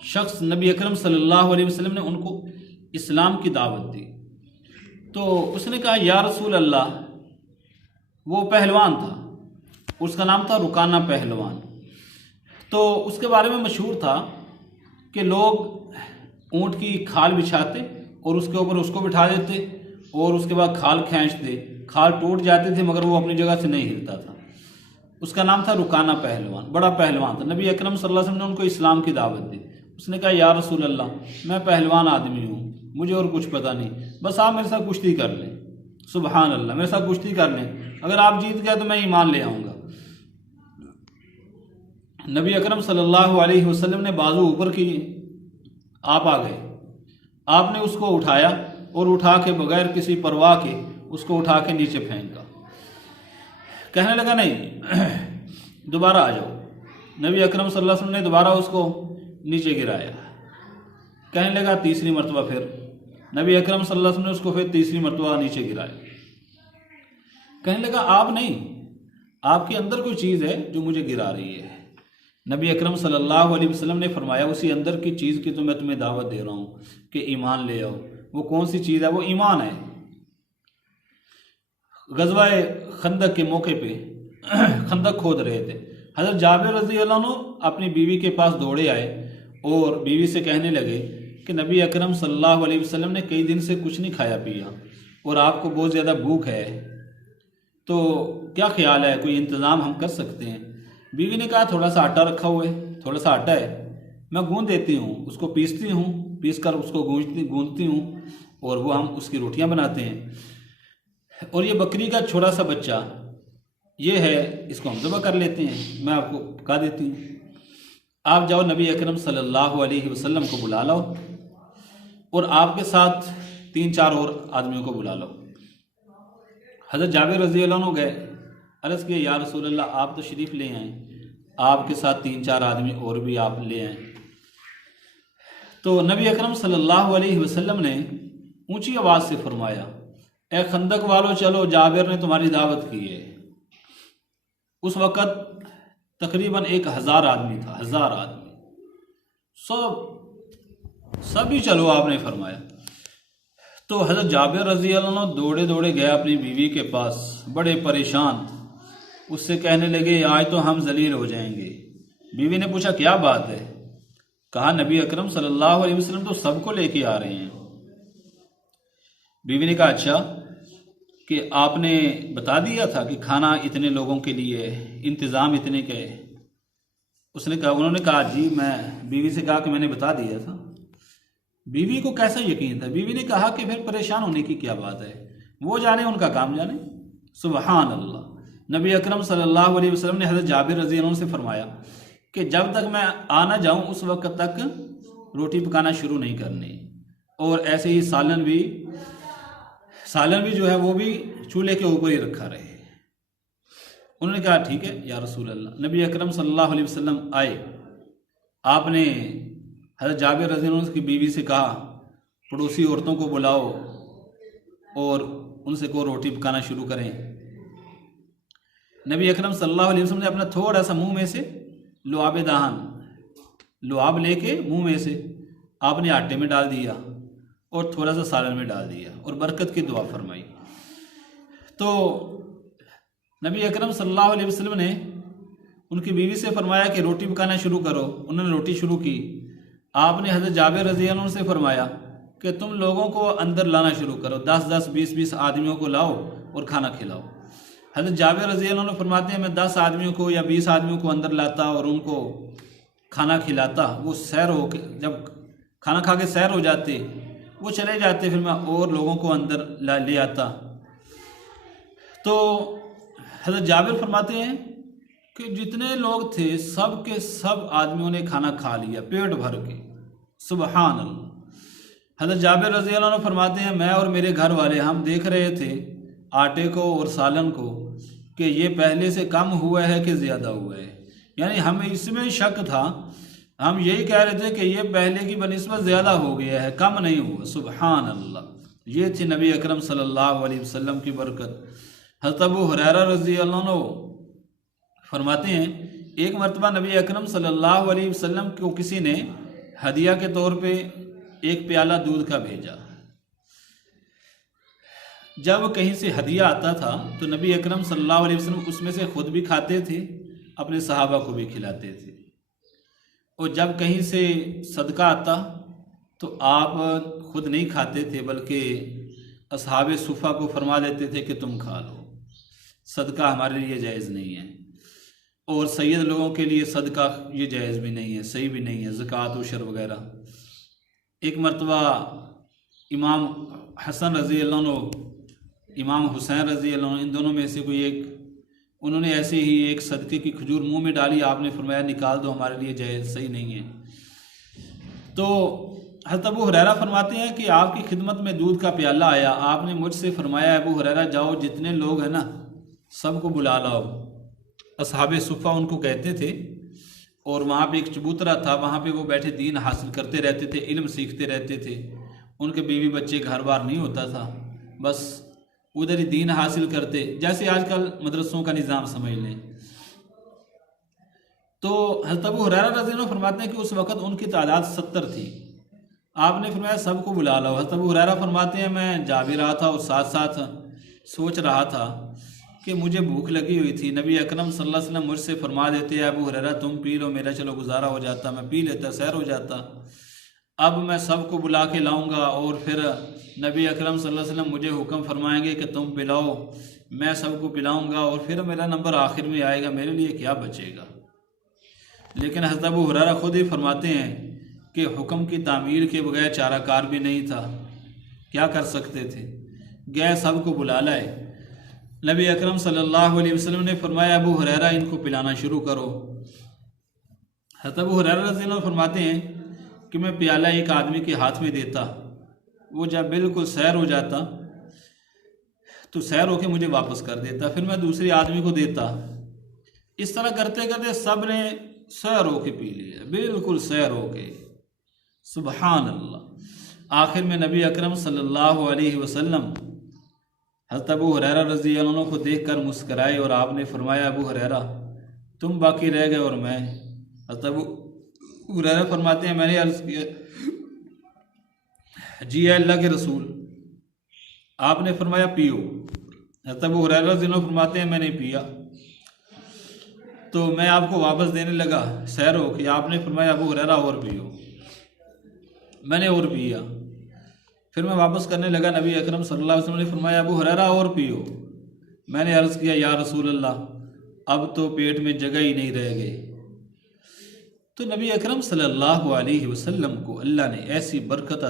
شخص نبی اکرم صلی اللہ علیہ وسلم نے ان کو اسلام کی دعوت دی، تو اس نے کہا یا رسول اللہ، وہ پہلوان تھا، اس کا نام تھا رکانہ پہلوان۔ تو اس کے بارے میں مشہور تھا کہ لوگ اونٹ کی کھال بچھاتے اور اس کے اوپر اس کو بٹھا دیتے اور اس کے بعد کھال کھینچتے، کھال ٹوٹ جاتے تھے مگر وہ اپنی جگہ سے نہیں ہلتا تھا۔ اس کا نام تھا رکانہ پہلوان، بڑا پہلوان تھا۔ نبی اکرم صلی اللہ علیہ وسلم نے ان کو اسلام کی دعوت دی۔ اس نے کہا یا رسول اللہ، میں پہلوان آدمی ہوں، مجھے اور کچھ پتہ نہیں، بس آپ میرے ساتھ کشتی کر لیں۔ سبحان اللہ، میرے ساتھ کشتی کر لیں، اگر آپ جیت گئے تو میں ایمان لے آؤں گا۔ نبی اکرم صلی اللہ علیہ وسلم نے بازو اوپر کیے، آپ آ گئے، آپ نے اس کو اٹھایا اور اٹھا کے بغیر کسی پرواہ کے اس کو اٹھا کے نیچے پھینکا۔ کہنے لگا نہیں، دوبارہ آ جاؤ۔ نبی اکرم صلی اللہ علیہ وسلم نے دوبارہ اس کو نیچے گرایا۔ کہنے لگا تیسری مرتبہ، پھر نبی اکرم صلی اللہ علیہ وسلم نے اس کو پھر تیسری مرتبہ نیچے گرایا۔ کہنے لگا آپ نہیں، آپ کے اندر کوئی چیز ہے جو مجھے گرا رہی ہے۔ نبی اکرم صلی اللہ علیہ وسلم نے فرمایا اسی اندر کی چیز کی تو میں تمہیں دعوت دے رہا ہوں کہ ایمان لے آؤ۔ وہ کون سی چیز ہے؟ وہ ایمان ہے۔ غزوہ خندق کے موقع پہ خندق کھود رہے تھے، حضرت جابر رضی اللہ عنہ اپنی بیوی کے پاس دوڑے آئے اور بیوی سے کہنے لگے کہ نبی اکرم صلی اللہ علیہ وسلم نے کئی دن سے کچھ نہیں کھایا پیا اور آپ کو بہت زیادہ بھوک ہے، تو کیا خیال ہے، کوئی انتظام ہم کر سکتے ہیں؟ بیوی نے کہا تھوڑا سا آٹا رکھا ہوا ہے، تھوڑا سا آٹا ہے، میں گوندھ دیتی ہوں، اس کو پیستی ہوں، پیس کر اس کو گوندتی ہوں اور وہ ہم اس کی روٹیاں بناتے ہیں، اور یہ بکری کا چھوٹا سا بچہ یہ ہے، اس کو ہم ذبح کر لیتے ہیں، میں آپ کو پکا دیتی ہوں۔ آپ جاؤ نبی اکرم صلی اللہ علیہ وسلم کو بلا لاؤ اور آپ کے ساتھ 3-4 اور آدمیوں کو بلا لاؤ۔ حضرت جابر رضی اللہ عنہ گئے، عرض کیا یا رسول اللہ آپ تو شریف لے آئیں، آپ کے ساتھ 3-4 آدمی اور بھی آپ لے آئیں۔ تو نبی اکرم صلی اللہ علیہ وسلم نے اونچی آواز سے فرمایا اے خندق والو چلو، جابر نے تمہاری دعوت کی ہے۔ اس وقت تقریباً 1000 آدمی تھا، 1000 آدمی، سبھی چلو آپ نے فرمایا۔ تو حضرت جابر رضی اللہ عنہ دوڑے دوڑے گئے اپنی بیوی کے پاس، بڑے پریشان، اس سے کہنے لگے آج تو ہم ذلیل ہو جائیں گے۔ بیوی نے پوچھا کیا بات ہے؟ کہا نبی اکرم صلی اللہ علیہ وسلم تو سب کو لے کے آ رہے ہیں۔ بیوی نے کہا اچھا، کہ آپ نے بتا دیا تھا کہ کھانا اتنے لوگوں کے لیے، انتظام اتنے کے؟ انہوں نے کہا جی، میں بیوی سے کہا کہ میں نے بتا دیا تھا۔ بیوی کو کیسا یقین تھا؟ بیوی نے کہا کہ پھر پریشان ہونے کی کیا بات ہے، وہ جانے، ان کا کام جانے۔ سبحان اللہ۔ نبی اکرم صلی اللہ علیہ وسلم نے حضرت جابر رضی اللہ عنہ سے فرمایا کہ جب تک میں آ نہ جاؤں اس وقت تک روٹی پکانا شروع نہیں کرنی، اور ایسے ہی سالن بھی جو ہے وہ بھی چولہے کے اوپر ہی رکھا رہے۔ انہوں نے کہا ٹھیک ہے یا رسول اللہ۔ نبی اکرم صلی اللہ علیہ وسلم آئے، آپ نے حضرت جابر رضی اللہ عنہ کی بیوی سے کہا پڑوسی عورتوں کو بلاؤ اور ان سے کو روٹی پکانا شروع کریں۔ نبی اکرم صلی اللہ علیہ وسلم نے اپنا تھوڑا سا منہ میں سے لعاب لے کے منہ میں سے آپ نے آٹے میں ڈال دیا اور تھوڑا سا سالن میں ڈال دیا اور برکت کی دعا فرمائی۔ تو نبی اکرم صلی اللہ علیہ وسلم نے ان کی بیوی سے فرمایا کہ روٹی پکانا شروع کرو۔ انہوں نے روٹی شروع کی۔ آپ نے حضرت جابر رضی اللہ عنہ سے فرمایا کہ تم لوگوں کو اندر لانا شروع کرو، 10-10 20-20 آدمیوں کو لاؤ اور کھانا کھلاؤ۔ حضرت جابر رضی اللہ عنہ فرماتے ہیں میں 10 آدمیوں کو یا 20 آدمیوں کو اندر لاتا اور ان کو کھانا کھلاتا، وہ سیر ہو کے جب کھانا کھا کے سیر ہو جاتے وہ چلے جاتے، پھر میں اور لوگوں کو اندر لے آتا۔ تو حضرت جابر فرماتے ہیں کہ جتنے لوگ تھے سب کے سب آدمیوں نے کھانا کھا لیا پیٹ بھر کے۔ سبحان اللہ۔ حضرت جابر رضی اللہ عنہ فرماتے ہیں میں اور میرے گھر والے ہم دیکھ رہے تھے آٹے کو اور سالن کو کہ یہ پہلے سے کم ہوا ہے کہ زیادہ ہوا ہے، یعنی ہمیں اس میں شک تھا، ہم یہی کہہ رہے تھے کہ یہ پہلے کی بنسبت زیادہ ہو گیا ہے، کم نہیں ہوا۔ سبحان اللہ۔ یہ تھی نبی اکرم صلی اللہ علیہ وسلم کی برکت۔ حضرت ابو ہریرہ رضی اللہ عنہ فرماتے ہیں ایک مرتبہ نبی اکرم صلی اللہ علیہ وسلم کو کسی نے ہدیہ کے طور پہ ایک پیالہ دودھ کا بھیجا۔ جب کہیں سے ہدیہ آتا تھا تو نبی اکرم صلی اللہ علیہ وسلم اس میں سے خود بھی کھاتے تھے، اپنے صحابہ کو بھی کھلاتے تھے، اور جب کہیں سے صدقہ آتا تو آپ خود نہیں کھاتے تھے بلکہ اصحاب صفہ کو فرما دیتے تھے کہ تم کھا لو، صدقہ ہمارے لیے جائز نہیں ہے، اور سید لوگوں کے لیے صدقہ یہ جائز بھی نہیں ہے، صحیح بھی نہیں ہے، زکوٰۃ و عشر وغیرہ۔ ایک مرتبہ امام حسن رضی اللہ عنہ، امام حسین رضی اللہ عنہ، ان دونوں میں سے کوئی ایک، انہوں نے ایسے ہی ایک صدقے کی کھجور منہ میں ڈالی، آپ نے فرمایا نکال دو، ہمارے لیے جائز صحیح نہیں ہے۔ تو حضرت ابو ہریرہ فرماتے ہیں کہ آپ کی خدمت میں دودھ کا پیالہ آیا، آپ نے مجھ سے فرمایا ابو ہریرہ جاؤ جتنے لوگ ہیں نا سب کو بلا لاؤ۔ اصحاب صفہ ان کو کہتے تھے، اور وہاں پہ ایک چبوترا تھا، وہاں پہ وہ بیٹھے دین حاصل کرتے رہتے تھے، علم سیکھتے رہتے تھے، ان کے بیوی بچے گھر بار نہیں ہوتا تھا، بس ادھر ہی دین حاصل کرتے، جیسے آج کل مدرسوں کا نظام سمجھ لیں۔ تو حضرت ابو ہریرہ رضی اللہ عنہ فرماتے ہیں کہ اس وقت ان کی تعداد 70 تھی، آپ نے فرمایا سب کو بلا لاؤ۔ حضرت ابو ہریرہ فرماتے ہیں میں جا بھی رہا تھا اور ساتھ ساتھ سوچ رہا تھا کہ مجھے بھوک لگی ہوئی تھی، نبی اکرم صلی اللہ علیہ وسلم مجھ سے فرما دیتے ابو ہریرہ تم پی لو، میرا چلو گزارا ہو جاتا، میں پی لیتا، سیر ہو جاتا۔ اب میں سب کو بلا کے لاؤں گا اور پھر نبی اکرم صلی اللہ علیہ وسلم مجھے حکم فرمائیں گے کہ تم پلاؤ، میں سب کو پلاؤں گا اور پھر میرا نمبر آخر میں آئے گا، میرے لیے کیا بچے گا۔ لیکن حضرت ابو ہریرہ خود ہی فرماتے ہیں کہ حکم کی تعمیل کے بغیر چارہ کار بھی نہیں تھا، کیا کر سکتے تھے، گئے سب کو بلا لائے۔ نبی اکرم صلی اللہ علیہ وسلم نے فرمایا ابو ہریرہ ان کو پلانا شروع کرو۔ حضرت ابو ہریرہ رضی اللہ عنہ فرماتے ہیں کہ میں پیالہ ایک آدمی کے ہاتھ میں دیتا، وہ جب بالکل سیر ہو جاتا تو سیر ہو کے مجھے واپس کر دیتا، پھر میں دوسرے آدمی کو دیتا، اس طرح کرتے کرتے سب نے سیر ہو کے پی لیا، بالکل سیر ہو کے، سبحان اللہ۔ آخر میں نبی اکرم صلی اللہ علیہ وسلم حضرت ابو ہریرہ رضی اللہ عنہ کو دیکھ کر مسکرائے اور آپ نے فرمایا ابو ہریرہ تم باقی رہ گئے اور میں۔ حضرت ابو ہریرہ فرماتے ہیں میں نے عرض کیا جی اے اللہ کے رسول، آپ نے فرمایا پیو۔ حضرت ابو ہریرہ رضی اللہ عنہ فرماتے ہیں میں نے پیا، تو میں آپ کو واپس دینے لگا سیر ہو کہ آپ نے فرمایا ابو ہریرہ اور پیو، میں نے اور پیا، پھر میں واپس کرنے لگا، نبی اکرم صلی اللہ علیہ وسلم نے فرمایا ابو ہریرہ اور پیو، میں نے عرض کیا یا رسول اللہ اب تو پیٹ میں جگہ ہی نہیں رہ گئی۔ تو نبی اکرم صلی اللہ علیہ وسلم کو اللہ نے ایسی برکت